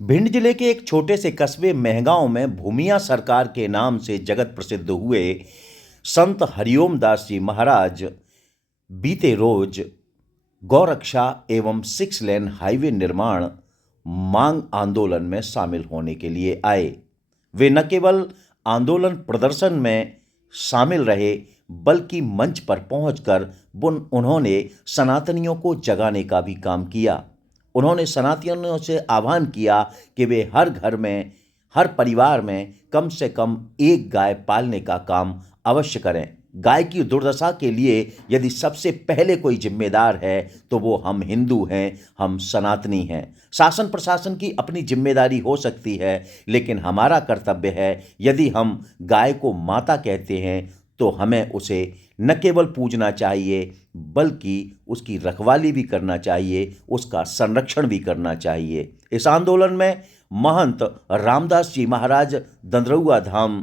भिंड जिले के एक छोटे से कस्बे मेहगांव में भूमिया सरकार के नाम से जगत प्रसिद्ध हुए संत हरिओम दास जी महाराज बीते रोज गौरक्षा एवं 6 लेन हाईवे निर्माण मांग आंदोलन में शामिल होने के लिए आए। वे न केवल आंदोलन प्रदर्शन में शामिल रहे बल्कि मंच पर पहुंचकर उन्होंने सनातनियों को जगाने का भी काम किया। उन्होंने सनातनियों से आह्वान किया कि वे हर घर में, हर परिवार में कम से कम एक गाय पालने का काम अवश्य करें। गाय की दुर्दशा के लिए यदि सबसे पहले कोई जिम्मेदार है तो वो हम हिंदू हैं, हम सनातनी हैं। शासन प्रशासन की अपनी जिम्मेदारी हो सकती है, लेकिन हमारा कर्तव्य है, यदि हम गाय को माता कहते हैं तो हमें उसे न केवल पूजना चाहिए बल्कि उसकी रखवाली भी करना चाहिए, उसका संरक्षण भी करना चाहिए। इस आंदोलन में महंत रामदास जी महाराज दंदरौआ धाम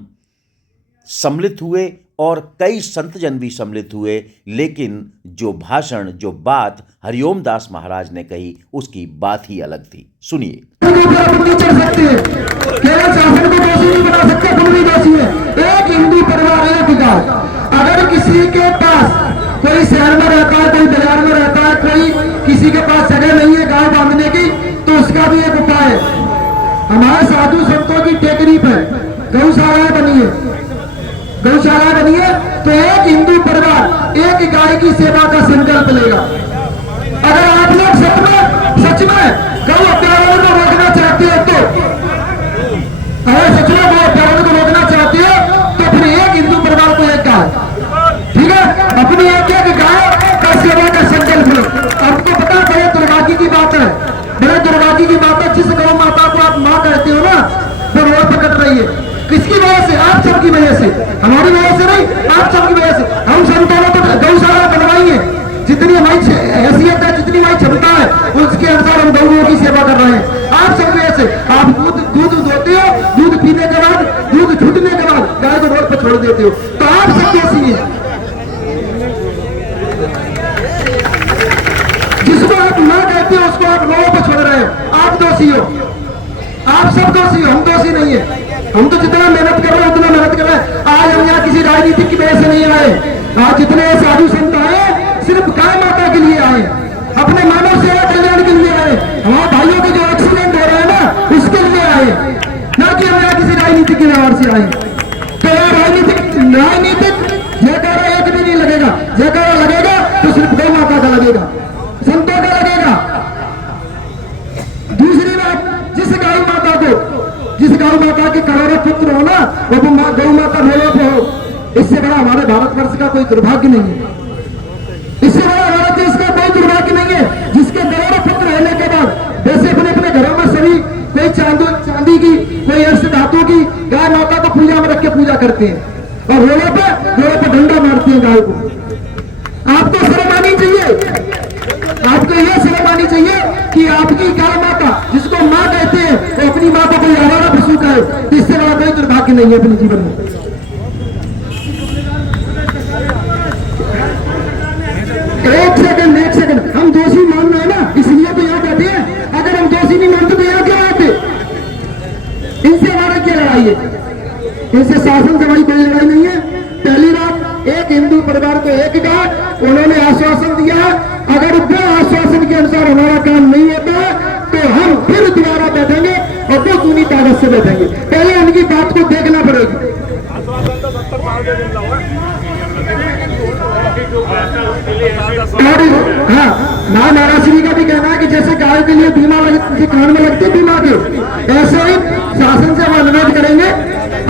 सम्मिलित हुए और कई संतजन भी सम्मिलित हुए, लेकिन जो भाषण, जो बात हरिओम दास महाराज ने कही उसकी बात ही अलग थी। सुनिए। एक हिंदू परिवार, एक गाय। अगर किसी के पास कोई शहर में रहता है, कोई बाजार में रहता है, कोई किसी के पास जगह नहीं है गाय बांधने की, तो उसका भी एक उपाय है। हमारे साधु संतों की टेकरी पर गौशाला बनी है, गौशाला बनी है, तो एक हिंदू परिवार एक गाय की सेवा का संकल्प लेगा। अगर आप लोग सच में गौ हत्यारों को रोकना चाहते हो तो, अगर सच में गौ हत्यारों को रोकना चाहते हो तो फिर एक हिंदू परिवार को एक गाय, ठीक है, अपनी एक गाय का सेवा का संकल्प लो। आपको पता बड़े दुर्भाग्य की बात है, बड़े दुर्भाग्य की बात है, जिस गौ माता को आप मां कहते हो ना, वो रोड पर कट रही है। किसकी वजह से? आप सबकी वजह से, हमारी वजह से नहीं, आप सबकी वजह से। हम संतों ने तो गौशाला बनवाई है, जितनी हमारी हैसियत है, जितनी हमारी क्षमता है, उसके अनुसार हम गौओं की सेवा कर रहे हैं। आप सबकी वजह से। आप दूध दोते हो, दूध पीने के बाद, दूध छूटने के बाद गाय को रोड पर छोड़ देते हो, तो आप सब दोषी हैं। जिसको आप मां कहते हो उसको आप रोड पर छोड़ रहे हो, आप दोषी हो, आप सब दोषी हो, हम दोषी नहीं है। हम तो जितना मेहनत कर रहे हैं उतना मेहनत कर रहे हैं। आज हम यहाँ किसी राजनीतिक की वजह से नहीं आए। आज जितने साधु संत आए सिर्फ गाय माता के लिए आए, अपने मानव सेवा कल्याण के लिए आए, हमारे भाइयों के जो एक्सीडेंट हो रहे हैं ना उसके लिए आए, न कि हम यहाँ किसी राजनीतिक के व्यवहार से आए। तो यहाँ राजनीतिक जयकारा एक भी नहीं लगेगा। जयकारा लगेगा तो सिर्फ गौ माता का लगेगा, संतों का लगेगा। दूसरी बात, जिस गौ माता के करोड़ों पुत्र हो ना, वो गौ माता भोलों पे हो, इससे बड़ा हमारे भारतवर्ष का कोई दुर्भाग्य नहीं है। इससे बड़ा हमारे देश का कोई दुर्भाग्य नहीं है, जिसके करोड़ों पुत्र रहने के बाद वैसे अपने अपने घरों में सभी कोई चांदी की, कोई ऐसे धातु की गाय माता को पूजा में रख के पूजा करते हैं और रोड़ों पे डंडा मारते हैं गाय को। आपको शर्म आनी चाहिए, आपको यह शर्म आनी चाहिए कि आपकी गाय माता जिसको मां कहते हैं वो अपनी मां को कोई आवारा पशु कहे, तो इससे बड़ा कोई दुर्भाग्य नहीं है अपने जीवन में। एक सेकंड, हम दोषी मान रहे हैं ना, इसलिए तो यहाँ बैठे हैं। अगर हम दोषी नहीं मानते तो यहाँ क्यों आते? इनसे हमारा क्या लड़ाई है? इनसे शासन से हमारी कोई लड़ाई नहीं है। पहली बात, एक हिंदू परिवार को एक गाय, उन्होंने आश्वासन दिया है। अगर वो आश्वासन के अनुसार हमारा काम नहीं होता तो हम फिर दोबारा बैठेंगे और वो दूनी ताकत से बैठेंगे। पहले उनकी बात को देखना पड़ेगी। हाँ, नारा श्री का भी कहना है कि जैसे गाय के लिए बीमा कान में लगती बीमा के, ऐसे ही शासन से हम अनुरोध करेंगे,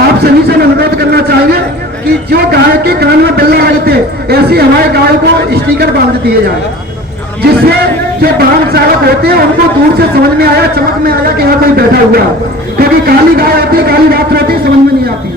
आप सभी से अनुरोध करना चाहिए कि जो गाय के कान में बल्ला लगते ऐसे हमारे गाय को स्टिकर बांध दिए जाए, जिससे जो वाहन चालक होते हैं उनको दूर से समझ में आया, चमक में आया कि यहाँ कोई बैठा हुआ है। क्योंकि काली गाय होती है, काली रात रहती है, समझ में नहीं आती।